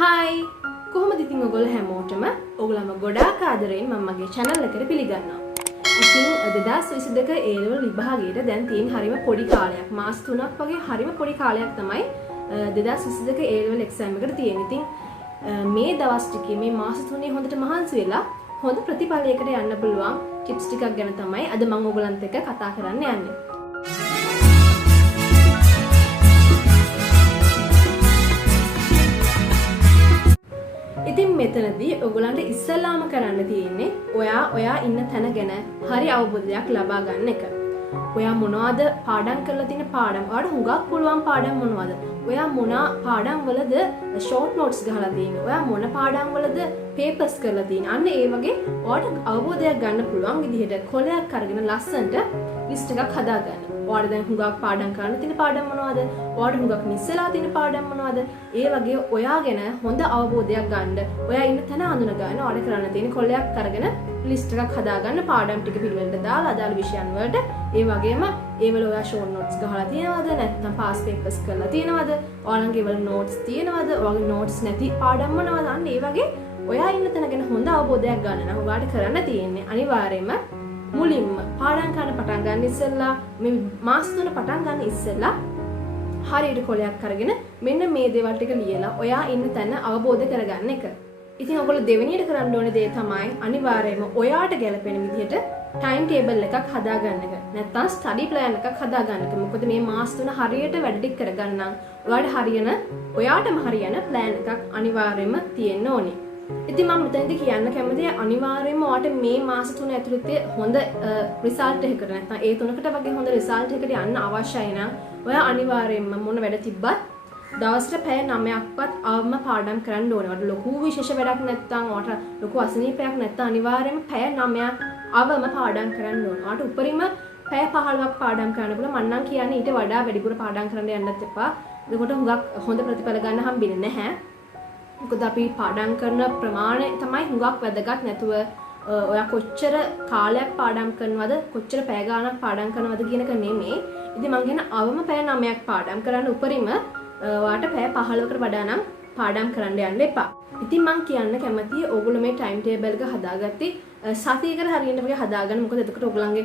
Hi! කොහොමද ඉතින් ඔයගොල්ලෝ හැමෝටම ඔයගොල්ලන්ව ගොඩාක් ආදරෙන් මම මගේ channel එකට පිළිගන්නවා. ඉතින් 2022 A level විභාගයට දැන් තියෙන හරිම පොඩි කාලයක්. මාස 3ක් වගේ හරිම පොඩි කාලයක් තමයි 2022 A level exam එකට තියෙන්නේ. ඉතින් මේ දවස් ටිකේ මේ මාස 3 හොඳට මහන්සි වෙලා හොඳ ප්‍රතිඵලයකට යන්න පුළුවන් tips ටිකක් ගැන තමයි අද මම ඔයගොල්ලන්ත් එක්ක කතා කරන්න යන්නේ. ඉතින් මෙතනදී ඔයගොල්ලන්ට ඉස්සෙල්ලාම කරන්න තියෙන්නේ ඔයා ඉන්න තැන ගැන හරි අවබෝධයක් ලබා ගන්න එක. ඔයා මොනවද පාඩම් කරලා තියෙන පාඩම්? ඔයාට හුඟක් පුළුවන් පාඩම් මොනවද? ඔයා මොන පාඩම් වලද short notes ගහලා තියෙන්නේ? ඔයා මොන පාඩම් වලද papers කරලා තියෙන්නේ? අන්න ඒ වගේ ඔයාට අවබෝධයක් ගන්න පුළුවන් විදිහට කොලයක් අරගෙන ලස්සනට list එකක් හදාගන්න. ඔයාට දැන් හුඟක් පාඩම් කරන්න තියෙන පාඩම් මොනවද? ඔයාට හුඟක් මිස් වෙලා තියෙන පාඩම් මොනවද? ඒ වගේ ඔයා ගැන හොඳ අවබෝධයක් ගන්න. ඔයා ඉන්න තැන හඳුන ගන්න. ඔයාට කරන්න තියෙන කොලයක් අරගෙන ලිස්ට් එකක් හදාගන්න පාඩම් ටික පිළිවෙලට දාලා අදාළ විෂයන් වලට. ඒ වගේම ඒවල ඔයා short notes ගහලා තියෙනවද? නැත්නම් past papers කරලා තියෙනවද? ඔයාලගේ ඒවල notes තියෙනවද? ඔයාගේ notes නැති පාඩම් මොනවද? අන්න ඒ වගේ ඔයා ඉන්න තැන ගැන හොඳ අවබෝධයක් ගන්න නම් ඔයාට කරන්න තියෙන්නේ අනිවාර්යයෙන්ම මුලින්ම පාඩම් කරන්න පටන් ගන්න ඉස්සෙල්ලා මේ මාස 3 පටන් ගන්න ඉස්සෙල්ලා හරියට කොලයක් අරගෙන මෙන්න මේ දේවල් ටික ලියලා ඔයා ඉන්න තැන අවබෝධ කරගන්න එක. ඉතින් ඔයගොල්ලෝ දෙවෙනියට කරන්න ඕනේ දේ තමයි අනිවාර්යයෙන්ම ඔයාට ගැලපෙන විදිහට ටයිම් ටේබල් එකක් හදාගන්න එක. නැත්නම් ස්ටඩි ප්ලෑන් එකක් හදාගන්න එක. මොකද මේ මාස 3 හරියට වැඩ ටික කරගන්න නම් ඔයාටම හරියන ප්ලෑන් එකක් අනිවාර්යයෙන්ම තියෙන්න ඕනේ. ඉතින් මම මෙතනදී කියන්න කැමතියි අනිවාර්යයෙන්ම ඔයාට මේ මාස 3 ඇතුළත හොඳ රිසල්ට් එකකට නැත්නම් ඒ 3කට වගේ හොඳ රිසල්ට් එකකට යන්න අවශ්‍යයි නම් ඔයා අනිවාර්යයෙන්ම මොන වැඩ තිබ්බත් දවසට පැය 9ක්වත් අවම පාඩම් කරන්න ඕනේ. ඔයාට ලොකු විශේෂ වැඩක් නැත්නම් ඔයාට ලොකු අසනීපයක් නැත්නම් අනිවාර්යයෙන්ම පැය 9ක් අවම පාඩම් කරන්න ඕනේ. ඔයාට උපරිම පැය 15ක් පාඩම් කරන්න පුළුවන්. මම නම් කියන්නේ ඊට වඩා වැඩිපුර පාඩම් කරන්න යන්නත් එපා. එතකොට හුඟක් හොඳ ප්‍රතිඵල ගන්න හම්බෙන්නේ නැහැ. මොකද අපි පාඩම් කරන ප්‍රමාණය තමයි හුඟක් වැදගත්. නැතුව ඔයා කොච්චර කාලයක් පාඩම් කරනවද කොච්චර පැය ගාණක් පාඩම් කරනවද කියන එක නෙමෙයි. ඉතින් මම කියන අවම පැය 9ක් පාඩම් කරන්න උපරිම ඔයාට පැය 15කට වඩා නම් පාඩම් කරන්න යන්න එපා. ඉතින් මම කියන්න කැමතියි ඕගොල්ලෝ මේ ටයිම් ටේබල් එක හදාගත්තේ සතියකට හරියන්න වගේ හදාගන්න. මොකද එතකොට ඔයගොල්ලන්ගේ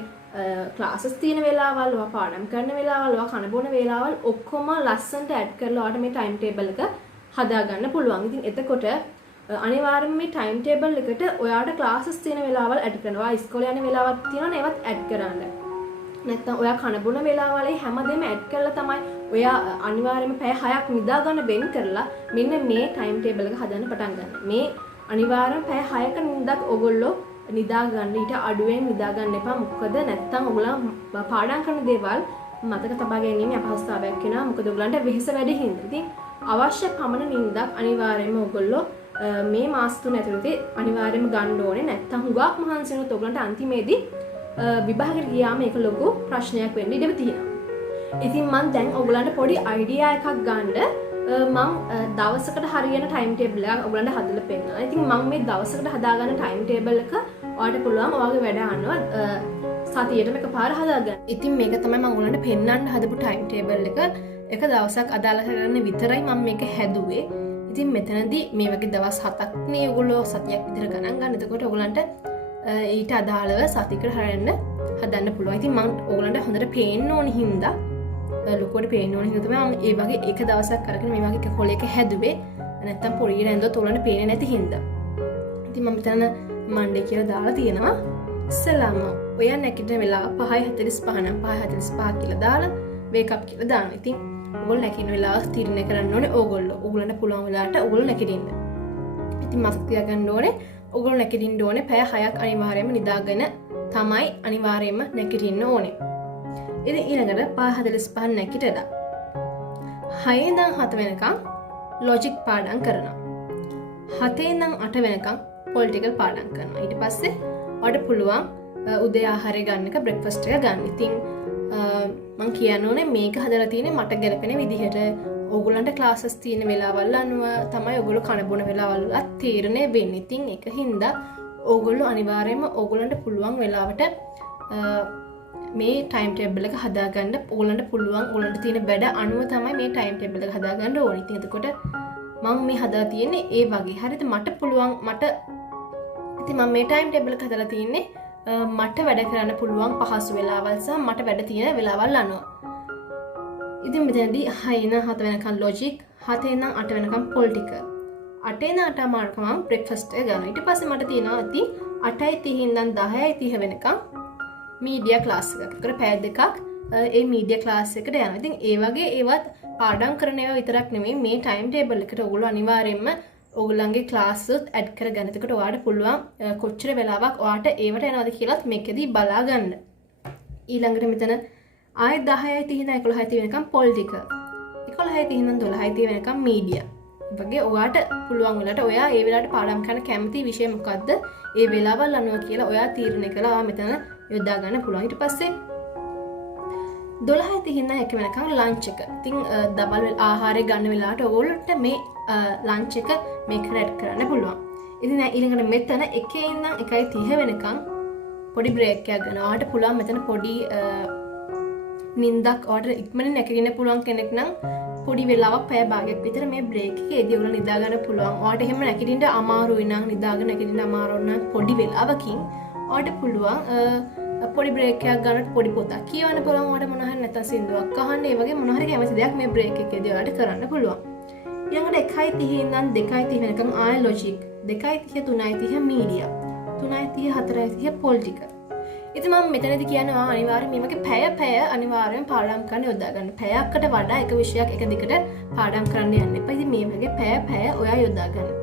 ක්ලාසස් තියෙන වෙලාවල් ඔයා පාඩම් කරන වෙලාවල් ඔයා කන බොන වෙලාවල් ඔක්කොම ලස්සනට ඇඩ් කරලා ඔයාට මේ ටයිම් ටේබල් එක හදාගන්න පුළුවන්. ඉතින් එතකොට අනිවාර්යයෙන්ම මේ ටයිම් ටේබල් එකට ඔයාට ක්ලාසස් තියෙන වෙලාවල් ඇඩ් කරනවා. ඉස්කෝලේ යන වෙලාවක් තියෙනවනේ ඒවත් ඇඩ් කරන්න. නැත්නම් ඔයා කන බොන වෙලාවල් හැමදේම ඇඩ් කරලා තමයි ඔයා අනිවාර්යයෙන්ම පැය 6ක් නිදා ගන්න වෙන් කරලා මෙන්න මේ ටයිම් ටේබල් එක හදන්න පටන් ගන්න. මේ අනිවාර්යයෙන්ම පැය 6ක නිින්දක් ඔයගොල්ලෝ නිදා ගන්න. ඊට අඩුවෙන් නිදා ගන්න එපා. මොකද නැත්නම් ඔයගොල්ලෝ පාඩම් කරන දේවල් මතක තබා ගැනීම අපහසුතාවයක් වෙනවා. මොකද ඔයගොල්ලන්ට වෙහෙස වැඩි හින්දා. ඉතින් අවශ්‍ය පමණ නිින්දක් අනිවාර්යයෙන්ම ඔයගොල්ලෝ මේ මාස 3 ඇතුළත අනිවාර්යයෙන්ම ගන්න ඕනේ. නැත්නම් හුඟක් මහන්සි වෙනොත් ඔයගොල්ලන්ට අන්තිමේදී විභාගෙට ගියාම ඒක ලොකු ප්‍රශ්නයක් වෙන්න ඉඩ තියෙනවා. ඉතින් මම දැන් ඔයගොල්ලන්ට පොඩි අයිඩියා එකක් ගන්න මම දවසකට හරියන ටයිම් ටේබල් එකක් ඔයගොල්ලන්ට හදලා පෙන්නනවා. ඉතින් මම මේ දවසකට හදාගන්න ටයිම් ටේබල් එක ඔයාලට පුළුවන් ඔයාගේ වැඩ අහනවා සතියේටම එකපාර හදාගන්න. ඉතින් මේක තමයි මම ඔයගොල්ලන්ට පෙන්නන්න හදපු ටයිම් ටේබල් එක. එක දවසක් අදාළ කරගෙන විතරයි මම මේක හැදුවේ. ඉතින් මෙතනදී මේ වගේ දවස් 7ක් නේ ඔයගොල්ලෝ සතියක් විතර ගණන් ගන්න. එතකොට ඔයගොල්ලන්ට ඊට අදාළව සතියකට හරියන්න හදන්න පුළුවන්. ඉතින් මම ඔයගොල්ලන්ට හොඳට පේන්න ඕන හින්දා ලොකුවට පේන්න ඕන හින්දා තමයි මම ඒ වගේ එක දවසක් අරගෙන මේ වගේ එක කොලයක හැදුවේ. නැත්තම් පොඩි රැඳුවත් ඔයගොල්ලන්ට පේන්නේ නැති හින්දා. ඉතින් මම මෙතන මන්ඩේ කියලා දාලා තියෙනවා. ඉස්සලාම ඔයා නැගිටින වෙලාව 5:45 නම් 5:45 කියලා දාලා wake up කියලා දානවා. ඉතින් ඔයගොල්ලෝ නැගිටින වෙලාව තීරණය කරන්න ඕනේ ඔයගොල්ලන්ට පුළුවන් වෙලාවට ඔයගොල්ලෝ නැගිටින්න. ඉතින් මතක තියාගන්න ඕනේ ඔයගොල්ලෝ නැගිටින්න ඕනේ පැය 6ක් අනිවාර්යයෙන්ම නිදාගෙන තමයි අනිවාර්යයෙන්ම නැගිටින්න ඕනේ. ඉතින් ඊළඟට 5:45 නැගිටලා 6 ඉඳන් 7 වෙනකම් ලොජික් පාඩම් කරනවා. 7 ඉඳන් 8 වෙනකම් පොලිටිකල් පාඩම් කරනවා. ඊට පස්සේ ඔයාලට පුළුවන් උදේ ආහාරය ගන්න එක බ්‍රෙක්ෆාස්ට් එක ගන්න. ඉතින් මම කියන්න ඕනේ මේක හදලා තියෙන්නේ මට ගැලපෙන විදිහට. ඕගොල්ලන්ට ක්ලාසස් තියෙන වෙලාවල් අනුව තමයි ඔයගොල්ලෝ කන බොන වෙලාවල්වත් තීරණය වෙන්නේ. ඉතින් ඒක හින්දා ඕගොල්ලෝ අනිවාර්යයෙන්ම ඕගොල්ලන්ට පුළුවන් වෙලාවට මේ ටයිම් ටේබල් එක හදාගන්න. ඕගොල්ලන්ට පුළුවන් ඕගොල්ලන්ට තියෙන වැඩ අනුව තමයි මේ ටයිම් ටේබල් එක හදාගන්න ඕනේ. ඉතින් එතකොට මම මේ හදලා තියෙන්නේ ඒ වගේ. හරිද? මට පුළුවන් ඉතින් මම මේ ටයිම් ටේබල් එක හදලා තියෙන්නේ මට වැඩ කරන්න පුළුවන් පහසු වෙලාවල් සහ මට වැඩ තියෙන වෙලාවල් අනුව. ඉතින් මෙතනදී 6 ඉඳන් 7 වෙනකන් ලොජික්, 7 ඉඳන් 8 වෙනකන් පොලිටිකල්. 8 ඉඳන් 8 මාර්කම බ්‍රෙක්ෆාස්ට් එක ගන්නවා. ඊට පස්සේ මට තියෙනවා ඉතින් 8:30 ඉඳන් 10:30 වෙනකන් මීඩියා ක්ලාස් එකක්. ඒකට පැය දෙකක් ඒ මීඩියා ක්ලාස් එකට යනවා. ඉතින් ඒ වගේ ඒවත් පාඩම් කරන ඒවා විතරක් නෙමෙයි මේ ටයිම් ටේබල් එකට ඔයගොල්ලෝ අනිවාර්යයෙන්ම ඔයගොල්ලන්ගේ ක්ලාස් උත් ඇඩ් කරගන්න. එතකොට ඔයාලට පුළුවන් කොච්චර වෙලාවක් ඔයාලට ඒවට යනවද කියලාත් මේකෙදී බලා ගන්න. ඊළඟට මෙතන ආයෙ 10:30 ඉඳන් 11:30 වෙනකම් පොලිටිකල්. 11:30 ඉඳන් 12:30 වෙනකම් මීඩියා. වගේ ඔයාට පුළුවන් වෙලාවට ඔයා ඒ වෙලාවට පාඩම් කරන්න කැමති විෂය මොකද්ද? ඒ වෙලාවල් අනුව කියලා ඔයා තීරණය කළා මෙතන යොදා ගන්න පුළුවන්. ඊට පස්සේ 12:30 ඉඳන් 1 වෙනකම් ලන්ච් එක. ඉතින් දවල් ආහාරය ගන්න වෙලාවට ඔයගොල්ලන්ට මේ ලන්ච් එක මේක රෙඩ් කරන්න පුළුවන්. ඉතින් ඊළඟට මෙතන 1 ඉඳන් 1:30 වෙනකම් පොඩි බ්‍රේක් එකක් ගන්නවා. ඔයාට පුළුවන් මෙතන පොඩි නිින්දක් ඔයාට ඉක්මනින් නැගිටින්න පුළුවන් කෙනෙක් නම් පොඩි වෙලාවක් පැය භාගයක් විතර මේ බ්‍රේක් එකේදී ඔයගොල්ලෝ නිදා ගන්න පුළුවන්. ඔයාට එහෙම නැගිටින්න අමාරුයි නම් නිදාගෙන නැගිටින්න අමාරු නම් පොඩි වෙලාවකින් ඔයාට පුළුවන් පොඩි බ්‍රේක් එකක් ගන්නත් පොඩි පොතක් කියවන්න පුළුවන්. ඔයාට මොනවා හරි නැත්නම් සින්දුවක් අහන්න ඒ වගේ මොනවා හරි කැමති දෙයක් මේ බ්‍රේක් එකේදී ඔයාලට කරන්න පුළුවන්. ඊළඟට 1:30 ඉඳන් 2:30 වෙනකම් ආය ලොජික්, 2:30 3:30 මීඩියා, 3:30 4:30 පොලිටිකල්. ඉතින් මම මෙතනදී කියනවා අනිවාර්යයෙන් මේ වගේ පැය අනිවාර්යයෙන් පාඩම් කරන්න යොදා ගන්න. පැයකට වඩා එක විෂයක් එක දිගට පාඩම් කරන්න යන්න එපා. ඉතින් මේ වගේ පැය ඔයා යොදා ගන්න.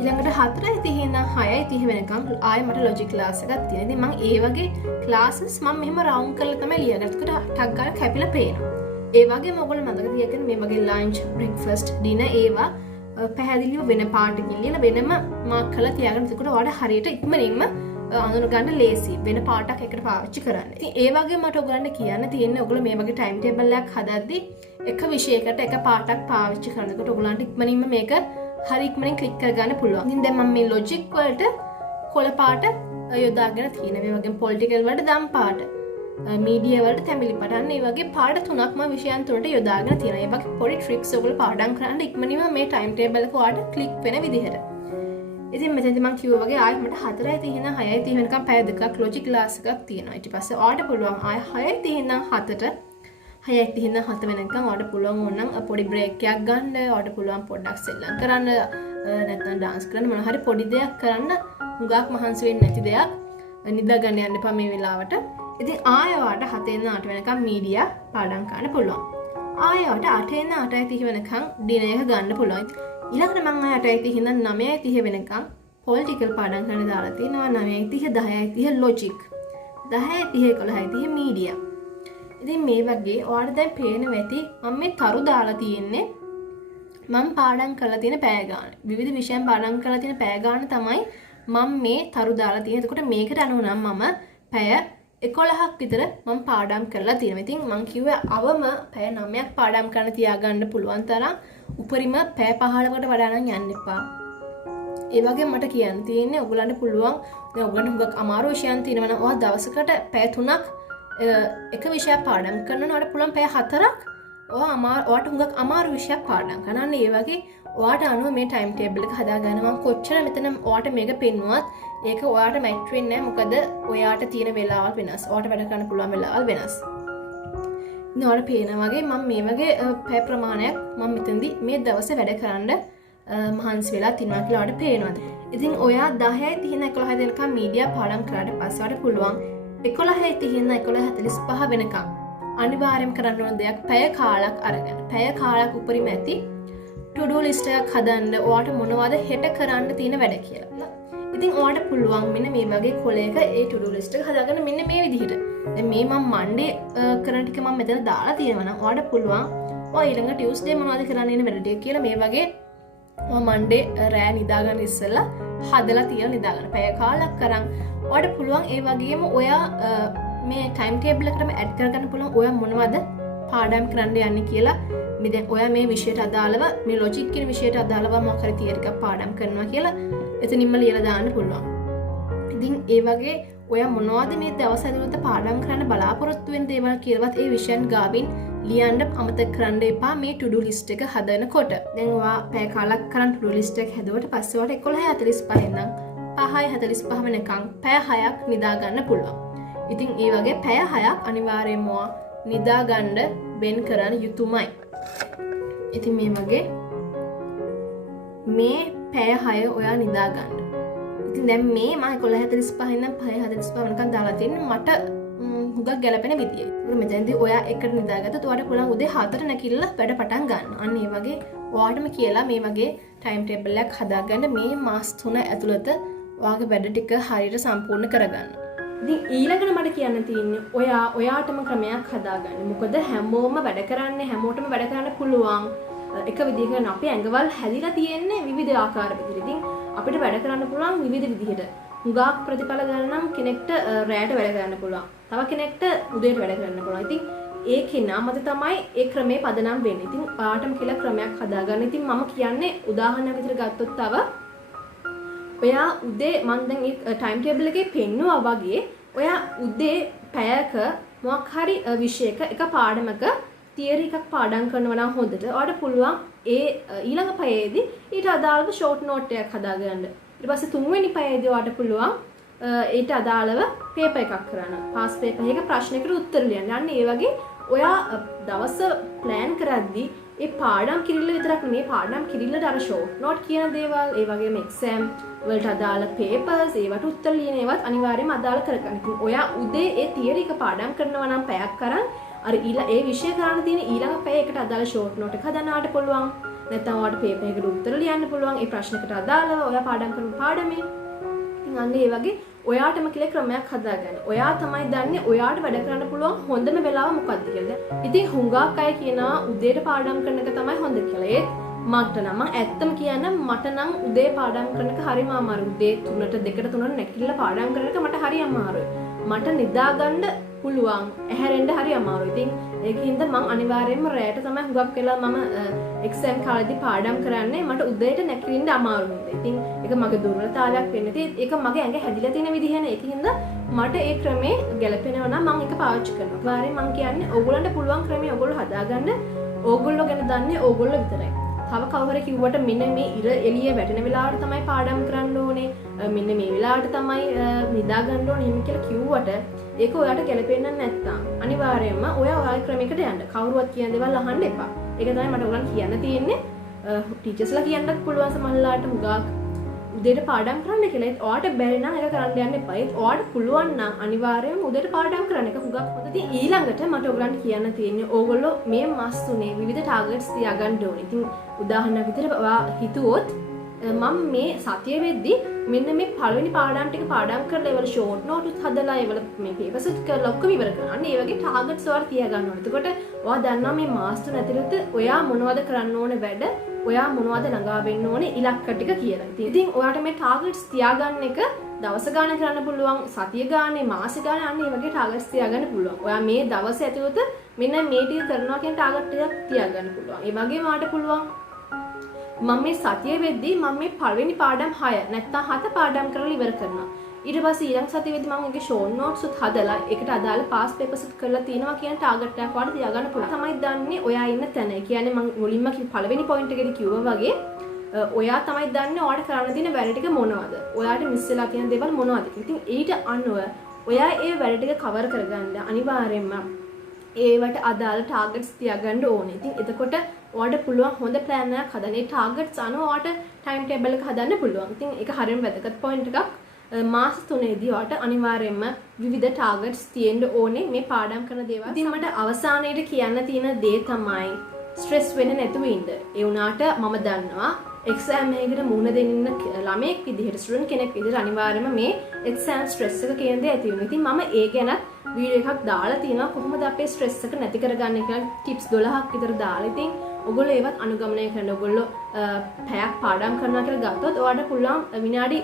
ඊළඟට 4:30 ඉඳන් 6:30 වෙනකම් ආයෙ මට ලොජික් ක්ලාස් එකක් තියෙනවා. ඉතින් මම ඒ වගේ ක්ලාසස් මම මෙහෙම රවුන්ඩ් කරලා තමයි ලියගන්නේ. ඒකට ටක් ගාලා කැපිලා පේනවා. ඒ වගේම ඔයගොල්ලෝ මතක තියාගන්න මේ වගේ ලන්ච්, බ්‍රෙක්ෆාස්ට්, ඩිනර් ඒවා පැහැදිලිව වෙන පාට ගිල්ලියලා වෙනම මාක් කරලා තියාගන්න. ඒකට ඔයාලට හරියට ඉක්මනින්ම අඳුන ගන්න ලේසි. වෙන පාටක් එකට පාවිච්චි කරන්න. ඉතින් ඒ වගේ මට ඔයගොල්ලන්ට කියන්න තියෙන්නේ ඔයගොල්ලෝ මේ වගේ ටයිම් ටේබල් එකක් හදද්දී එක විෂයකට එක පාටක් පාවිච්චි කරනකොට ඔයගොල්ලන්ට ඉක්මනින්ම මේක හරි ඉක්මනින් ක්ලික් කරගන්න පුළුවන්. ඉතින් දැන් මම මේ ලොජික් වලට කොළ පාට යොදාගෙන තියෙනවා. මේ වගේ පොලිටිකල් වලට දම් පාට, මීඩියා වලට තැඹිලි පාට. අන්න ඒ වගේ පාට තුනක් මම විෂයන් තුනට යොදාගෙන තියෙනවා. ඒ වගේ පොඩි ට්‍රික්ස් ඔයගොල්ලෝ පාඩම් කරන්න ඉක්මනින්ම මේ ටයිම් ටේබල් එක ඔයාලට ක්ලික් වෙන විදිහට. ඉතින් මෙතනදී මම කිව්වා වගේ ආයෙත් මට 4:30 ඉඳන් 6:30 වෙනකම් පැය දෙකක් ලොජික් ක්ලාස් එකක් තියෙනවා. ඊට පස්සේ ඔයාලට පුළුවන් ආයෙ 6:30 ඉඳන් 7ට 6:30 ඉඳන් 7 වෙනකම් ඔයාලට පුළුවන් ඕනනම් පොඩි බ්‍රේක් එකක් ගන්න. ඔයාලට පුළුවන් පොඩ්ඩක් සෙල්ලම් කරන්න, නැත්නම් ඩාන්ස් කරන්න, මොනවා හරි පොඩි දෙයක් කරන්න. හුඟක් මහන්සි වෙන්නේ නැති දෙයක්. නිදා ගන්න යන්න එපා මේ වෙලාවට. ඉතින් ආයෙ ඔයාලට 7 ඉඳන් 8 වෙනකම් මීඩියා පාඩම් කරන්න පුළුවන්. ආයෙ ඔයාලට 8 ඉඳන් 8:30 වෙනකම් ඩිනර් එක ගන්න පුළුවන්. ඊළඟට මම 8:30 ඉඳන් 9:30 වෙනකම් පොලිටිකල් පාඩම් කරන්න දාලා තියෙනවා. 9:30 10:30 ලොජික්, 10:30 11:30 මීඩියා. ඉතින් මේ වගේ ඔයාලට දැන් පේනවා ඇති මම මේ තරු දාලා තියෙන්නේ මම පාඩම් කරලා තියෙන පැය ගාන. විවිධ විෂයන් පාඩම් කරලා තියෙන පැය ගාන තමයි මම මේ තරු දාලා තියෙන්නේ. එතකොට මේකට අනුව නම් මම පැය 11ක් විතර මම පාඩම් කරලා තියෙනවා. ඉතින් මම කිව්වේ අවම පැය 9ක් පාඩම් කරන්න තියාගන්න පුළුවන් තරම් උපරිම පැය 15කට වඩා නම් යන්න එපා. ඒ වගේ මට කියන්න තියෙන්නේ ඔයගලන්ට පුළුවන් දැන් ඔයගලන්ට හුඟක් අමාරු විෂයන් තියෙනවා නම් ඔයා දවසකට පැය 3ක් එක විෂයක් පාඩම් කරනවා. ඔයාට පුළුවන් පැය 4ක් ඔයාට හුඟක් අමාරු විෂයක් පාඩම් කරන්න. ඒ වගේ ඔයාට අනුව මේ ටයිම් ටේබල් එක හදාගන්න. මම කොච්චර මෙතන ඔයාට මේක පෙන්නුවත් ඒක ඔයාට මැච් වෙන්නේ නැහැ. මොකද ඔයාට තියෙන වෙලාවල් වෙනස්. ඔයාට වැඩ කරන්න පුළුවන් වෙලාවල් වෙනස්. ඉතින් ඔයාලට පේනා වගේ මම මේ වගේ පැය ප්‍රමාණයක් මම මෙතනදී මේ දවසේ වැඩ කරන්න මහන්සි වෙලා තිනවා කියලා ඔයාලට පේනවාද? ඉතින් ඔයා 10:30 ඉඳන් 11 වෙනකම් මීඩියා පාඩම් කරාට පස්සේ ඔයාලට පුළුවන් 11:30 ඉඳන් 11:45 වෙනකම් අනිවාර්යයෙන් කරන්න ඕන දෙයක් පැය කාලක් අරගෙන. පැය කාලක් උපරිම ඇති to do list එකක් හදන්න. ඔයාට මොනවද හෙට කරන්න තියෙන වැඩ කියලා. ඉතින් ඔයාට පුළුවන් මෙන්න මේ වගේ කොලයක ඒ to do list එක හදාගන්න මෙන්න මේ විදිහට. දැන් මේ මම Monday කරන ටික මම මෙතන දාලා තියෙනවා නම් ඔයාට පුළුවන් ඔය ඊළඟ Tuesday මොනවද කරන්න ඉන්න වැඩ ටික කියලා මේ වගේ Monday රෑ නිදාගන්න ඉස්සෙල්ලා හදලා තියලා නිදාගන්න. පැය කාලක් කරන් ඔයාට පුළුවන් ඒ වගේම ඔයා මේ ටයිම් ටේබල් එකටම ඇඩ් කරගන්න පුළුවන් ඔයා මොනවද පාඩම් කරන්න යන්නේ කියලා. මේ දැන් ඔයා මේ විෂයට අදාළව මේ ලොජික් කියන විෂයට අදාළව මොකක් හරි තියරි එකක් පාඩම් කරනවා කියලා එතනින්ම ලියලා දාන්න පුළුවන්. ඉතින් ඒ වගේ ඔයා මොනවද මේ දවස් ඇතුළත පාඩම් කරන්න බලාපොරොත්තු වෙන දේවල් කියලාවත් ඒ විෂයන් ගාවින් ලියන්න අමතක කරන්න එපා මේ to-do list එක හදනකොට. දැන් ඔයා පැය කාලක් කරන් to-do list එක හැදුවට පස්සේ ඔයාලට 11:45 ඉඳන් 5:45 වෙනකන් පැය 6ක් නිදා ගන්න පුළුවන්. ඉතින් ඒ වගේ පැය 6ක් අනිවාර්යයෙන්ම නිදා ගන්න වෙන් කරන්න යුතුමයි. ඉතින් මේ වගේ මේ පැය 6 ඔයා නිදා ගන්න. ඉතින් දැන් මේ මම 11:45 ඉඳන් 5:45 වෙනකන් දාලා තියෙන්නේ මට හුඟක් ගැලපෙන විදියට. ඒක මෙතනදී ඔයා එකට නිදාගත්තොත් ඔයාට පුළුවන් උදේ 4ට නැගිටලා වැඩ පටන් ගන්න. අන්න ඒ වගේ ඔයාටම කියලා මේ වගේ ටයිම් ටේබල් එකක් හදාගන්න මේ මාස 3 ඇතුළත ඔයාගේ වැඩ ටික හරියට සම්පූර්ණ කරගන්න. ඉතින් ඊළඟට මට කියන්න තියෙන්නේ ඔයාටම ක්‍රමයක් හදාගන්න. මොකද හැමෝම වැඩ කරන්නේ හැමෝටම වැඩ කරන්න පුළුවන්. එක විදිහකට අපේ ඇඟවල් හැදිලා තියෙන්නේ විවිධ ආකාර විදිහට. ඉතින් අපිට වැඩ කරන්න පුළුවන් විවිධ විදිහට. හුඟක් ප්‍රතිඵල ගන්න නම් කෙනෙක්ට රැයට වැඩ කරන්න පුළුවන්. තව කෙනෙක්ට උදේට වැඩ කරන්න පුළුවන්. ඉතින් ඒ කෙනා මත තමයි ඒ ක්‍රමේ පදනම් වෙන්නේ. ඉතින් ඔයාටම කියලා ක්‍රමයක් හදාගන්න. ඉතින් මම කියන්නේ උදාහරණයක් විදිහට ගත්තොත් තව ඔයා උදේ මම දැන් ඒ ටයිම් ටේබල් එකේ පෙන්නුවා වගේ ඔයා උදේ පැයක මොකක් හරි විෂයක එක පාඩමක තියරි එකක් පාඩම් කරනවා නම් හොඳට ඔයාලට පුළුවන් ඒ ඊළඟ පැයේදී ඊට අදාළව ෂෝට් නෝට් එකක් හදාගන්න. ඊට පස්සේ තුන්වෙනි පැයේදී ඔයාලට පුළුවන් ඊට අදාළව පේපර් එකක් කරන්න. පාස් පේපර් එකක ප්‍රශ්නයකට උත්තර ලියන්න. අන්න ඒ වගේ ඔයා දවස ප්ලෑන් කරද්දී ඒ පාඩම් කිරිල්ල විතරක් නෙමෙයි පාඩම් කිරිල්ලට අර ෂෝට් නෝට් කියන දේවල් ඒ වගේම එක්සෑම් වලට අදාළ පේපර්ස් ඒවට උත්තර ලියන ඒවත් අනිවාර්යයෙන්ම අදාළ කරගන්න. ඉතින් ඔයා උදේ ඒ තියරි එක පාඩම් කරනවා නම් පැයක් කරන් අර ඒ විෂය කරන්න තියෙන ඊළඟ පැයකට අදාළ ෂෝට් නෝට් එක හදන්නට පුළුවන්. නැත්නම් ඔයාලට පේපර් එකකට උත්තර ලියන්න පුළුවන්. ඒ ප්‍රශ්නකට අදාළව ඔයා පාඩම් කරන පාඩමේ. ඉතින් අන්න ඒ වගේ ඔයාටම කියලා ක්‍රමයක් හදාගන්න. ඔයා තමයි දන්නේ ඔයාට වැඩ කරන්න පුළුවන් හොඳම වෙලාව මොකක්ද කියලා. ඉතින් හුඟක් අය කියනවා උදේට පාඩම් කරන එක තමයි හොඳ කියලා. ඒත් මට නම් ඇත්තම කියන්න මට නම් උදේ පාඩම් කරන එක හරිම අමාරුයි. උදේ 3ට 2ට 3ට නැගිටලා පාඩම් කරන එක මට හරි අමාරුයි. මට නිදාගන්න පුළුවන් ඇහැරෙන්න හරි අමාරුයි. ඉතින් ඒකින්ද මම අනිවාර්යයෙන්ම රැයට තමයි හුඟක් වෙලා මම එක්සෑම් කාලේදී පාඩම් කරන්නේ. මට උදේට නැගිටින්න අමාරු වෙනවා. ඉතින් ඒක මගේ දුර්වලතාවයක් වෙන්න තියෙයි. ඒක මගේ ඇඟ හැදිලා තියෙන විදිහනේ. ඒකින්ද මට ඒ ක්‍රමේ ගැලපෙනවා නම් මම ඒක පාවිච්චි කරනවා. වාරේ මම කියන්නේ ඕගොල්ලන්ට පුළුවන් ක්‍රමේ ඕගොල්ලෝ හදාගන්න. ඕගොල්ලෝ ගැන දන්නේ ඕගොල්ලෝ විතරයි. තව කවුරු කිව්වට මෙන්න මේ ඉර එළිය වැටෙන වෙලාවට තමයි පාඩම් කරන්න ඕනේ. මෙන්න මේ වෙලාවට තමයි නිදා ගන්න ඕනේ එහෙම කියලා කිව්වට ඒක ඔයාට ගැලපෙන්නේ නැත්නම් අනිවාර්යයෙන්ම ඔයා ඔයාගේ ක්‍රමයකට යන්න. කවුරුවත් කියන දේවල් අහන්න එපා. ඒක තමයි මට ඔයගොල්ලන් කියන්න තියෙන්නේ. ටීචර්ස්ලා කියන්නත් පුළුවන් සමහරලාට හුඟක් උදේට පාඩම් කරන්න කියලා. ඒත් ඔයාට බැරි නම් ඒක කරන්න යන්න එපා. ඒත් ඔයාට පුළුවන් නම් අනිවාර්යයෙන්ම උදේට පාඩම් කරන්න. ඒක හුඟක් හොඳ. ඉතින් ඊළඟට මට ඔයගොල්ලන්ට කියන්න තියෙන්නේ ඕගොල්ලෝ මේ මාස තුනේ විවිධ ටාගට්ස් තියාගන්න ඕනේ. ඉතින් උදාහරණයක් විදිහට ඔයා හිතුවොත් මම මේ සතිය වෙද්දී මෙන්න මේ පළවෙනි පාඩම් ටික පාඩම් කරලා ඒවල ෂෝට් නෝට්ස් හදලා ඒවල මේ පේපර්ස් කරලා ඔක්කොම ඉවර කරනවා. අන්න ඒ වගේ ටාගට්ස් ඔයාලා තියාගන්න ඕනේ. එතකොට ඔයා දන්නවා මේ මාස තුන ඇතුළත ඔයා මොනවද කරන්න ඕනේ වැඩ ඔයා මොනවද ළඟා වෙන්න ඕනේ ඉලක්ක ටික කියලා. ඉතින් ඔයාට මේ ටාගට්ස් තියාගන්න එක දවස ගාන කරන්න පුළුවන්, සතිය ගානේ, මාස ගානේ අන්න ඒ වගේ ටාගට්ස් තියාගන්න පුළුවන්. ඔයා මේ දවස් ඇතුළත මෙන්න මේ ටික කරනවා කියන ටාගට් එකක් තියාගන්න පුළුවන්. ඒ වගේම ඔයාට පුළුවන් මම මේ සතිය වෙද්දී මම මේ පළවෙනි පාඩම් 6 නැත්නම් 7 පාඩම් කරලා ඉවර කරනවා. ඊට පස්සේ ඊළඟ සතිය වෙද්දී මම ඒකේ ෂෝට් නෝට්ස් උත් හදලා ඒකට අදාළ පාස් පේපර්ස් උත් කරලා තියෙනවා කියන ටාගට් එකක් වඩා තියාගන්න පුළුවන්. තමයි දන්නේ ඔයා ඉන්න තැන. ඒ කියන්නේ මම මුලින්ම පළවෙනි පොයින්ට් එකේදී කිව්වා වගේ ඔයා තමයි දන්නේ ඔයාට කරන්න තියෙන වැඩ ටික මොනවද? ඔයාට මිස් වෙලා තියෙන දේවල් මොනවද කියලා. ඉතින් ඊට අනුව ඔයා ඒ වැඩ ටික කවර් කරගන්න අනිවාර්යයෙන්ම ඒවට අදාළ ටාගට්ස් තියාගන්න ඕනේ. ඉතින් එතකොට ඔයාට පුළුවන් හොඳ ප්ලෑන් එකක් හදන්න. ඒ ටාගට්ස් අනුව ඔයාට ටයිම් ටේබල් එක හදන්න පුළුවන්. ඉතින් ඒක හරියම වැදගත් පොයින්ට් එකක්. මාස 3ේදී ඔයාට අනිවාර්යයෙන්ම විවිධ ටාගට්ස් තියෙන්න ඕනේ මේ පාඩම් කරන දේවල්. ඉතින් මට අවසානයේදී කියන්න තියෙන දේ තමයි ස්ට්‍රෙස් වෙන්නේ නැතුව ඉන්න. ඒ වුණාට මම දන්නවා එක්සෑම් එකකට මුහුණ දෙන්න ළමයෙක් විදිහට ස්ටුඩන්ට් කෙනෙක් විදිහට අනිවාර්යයෙන්ම මේ එක්සෑම් ස්ට්‍රෙස් එක කියන දේ ඇති වෙනවා. ඉතින් මම ඒ ගැන වීඩියෝ එකක් දාලා තියෙනවා කොහොමද අපේ ස්ට්‍රෙස් එක නැති කරගන්නේ කියලා ටිප්ස් 12ක් විතර දාලා. ඉතින් ඔයගොල්ලෝ ඒවත් අනුගමනය කරන්න. ඔයගොල්ලෝ පැයක් පාඩම් කරනවා කියලා ගත්තොත් ඔයාලට පුළුවන් විනාඩි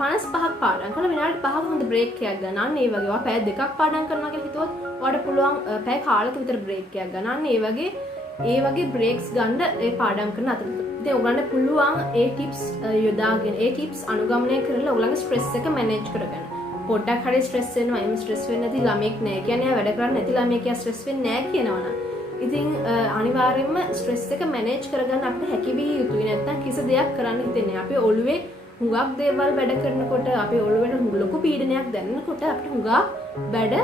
55ක් පාඩම් කරලා විනාඩි 5ක හොඳ බ්‍රේක් එකක් ගන්න. අන්න ඒ වගේ. ඔයා පැය දෙකක් පාඩම් කරනවා කියලා හිතුවොත් ඔයාලට පුළුවන් පැය කාලක විතර බ්‍රේක් එකක් ගන්න. අන්න ඒ වගේ බ්‍රේක්ස් ගන්න ඒ පාඩම් කරන අතරතුර. ඉතින් ඔයගලන්ට පුළුවන් ඒ ටිප්ස් යොදාගෙන ඒ ටිප්ස් අනුගමනය කරලා ඔයගලගේ ස්ට්‍රෙස් එක මැනේජ් කරගන්න. පොඩ්ඩක් හරි ස්ට්‍රෙස් වෙනවා. එහෙම ස්ට්‍රෙස් වෙන්නේ නැති ළමෙක් නෑ. කියන්නේ වැඩ කරන්නේ නැති ළමෙක් යා ස්ට්‍රෙස් වෙන්නේ නෑ කියනවනම්. ඉතින් අනිවාර්යයෙන්ම ස්ට්‍රෙස් එක මැනේජ් කරගන්න අපිට හැකි විය යුතුයි. නැත්නම් කිසි දෙයක් කරන්න හිතෙන්නේ. අපි ඔළුවේ හුඟක් දේවල් වැඩ කරනකොට අපි ඔළුවට ලොකු පීඩනයක් දැනෙනකොට අපිට හුඟක් වැඩ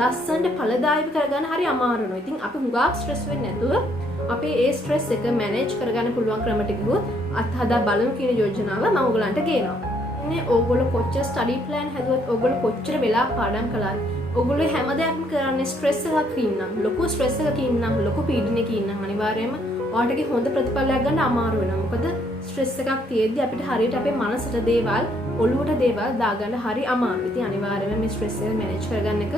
ලස්සනට ඵලදායක කරගන්න හරි අමාරු වෙනවා. ඉතින් අපි හුඟක් ස්ට්‍රෙස් වෙන්නේ නැතුව අපි ඒ ස්ට්‍රෙස් එක මැනේජ් කරගන්න පුළුවන් ක්‍රම ටික අත්හදා බලමු කියන යෝජනාව මම ඔයගලන්ට ගේනවා. ඉන්නේ ඕගොල්ලෝ කොච්චර ස්ටඩි ප්ලෑන් හැදුවත් ඕගොල්ලෝ කොච්චර වෙලා පාඩම් කළාද ඔගොල්ලෝ හැම දෙයක්ම කරන්නේ ස්ට්‍රෙස් එකක් ඉන්නම් ලොකු ස්ට්‍රෙස් එකක ඉන්නම් ලොකු පීඩනයක ඉන්නම් අනිවාර්යයෙන්ම ඔයාලටගේ හොඳ ප්‍රතිඵලයක් ගන්න අමාරු වෙනවා. මොකද ස්ට්‍රෙස් එකක් තියෙද්දි අපිට හරියට අපේ මනසට දේවල් ඔළුවට දේවල් දාගන්න හරි අමාරුයි. ඉතින් අනිවාර්යයෙන්ම මේ ස්ට්‍රෙස් එක මැනේජ් කරගන්න එක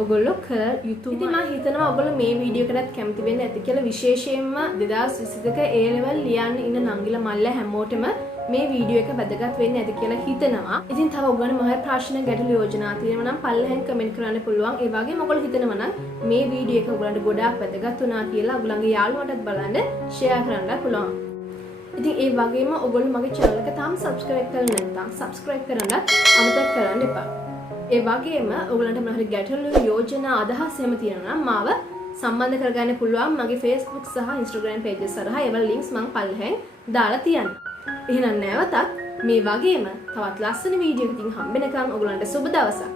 ඔගොල්ලෝ කර යුතුයි. ඉතින් මම හිතනවා ඔයගොල්ලෝ මේ වීඩියෝ එකටත් කැමති වෙන්න ඇති කියලා. විශේෂයෙන්ම 2022 A level ලියන්න ඉන්න නංගිලා මල්ලා හැමෝටම මේ වීඩියෝ එක වැදගත් වෙන්න ඇති කියලා හිතනවා. ඉතින් තව ඔයගොල්ලෝ මොහොත ප්‍රශ්න ගැටළු යෝජනා තියෙනවා නම් පල්ලෙහෙන් කමෙන්ට් කරන්න පුළුවන්. ඒ වගේම ඔයගොල්ලෝ හිතනවා නම් මේ වීඩියෝ එක ඔයගොල්ලන්ට ගොඩාක් වැදගත් වුණා කියලා ඔයගොල්ලන්ගේ යාළුවන්ටත් බලන්න ෂෙයා කරන්න පුළුවන්. ඉතින් ඒ වගේම ඔයගොල්ලෝ මගේ channel එක තාම subscribe කරලා නැත්නම් subscribe කරන්න අමතක කරන්න එපා. ඒ වගේම ඔයගලන්ට මොන හරි ගැටළු යෝජනා අදහස් එහෙම තියෙනවා නම් මාව සම්බන්ධ කරගන්න පුළුවන් මගේ Facebook සහ Instagram pages හරහා. ඒවල links මම පල්ලෙහෙන් දාලා තියන්න. එහෙනම් නැවතත් මේ වගේම තවත් ලස්සන වීඩියෝ එකකින් හම්බෙනකම් ඔයගලන්ට සුබ දවසක්.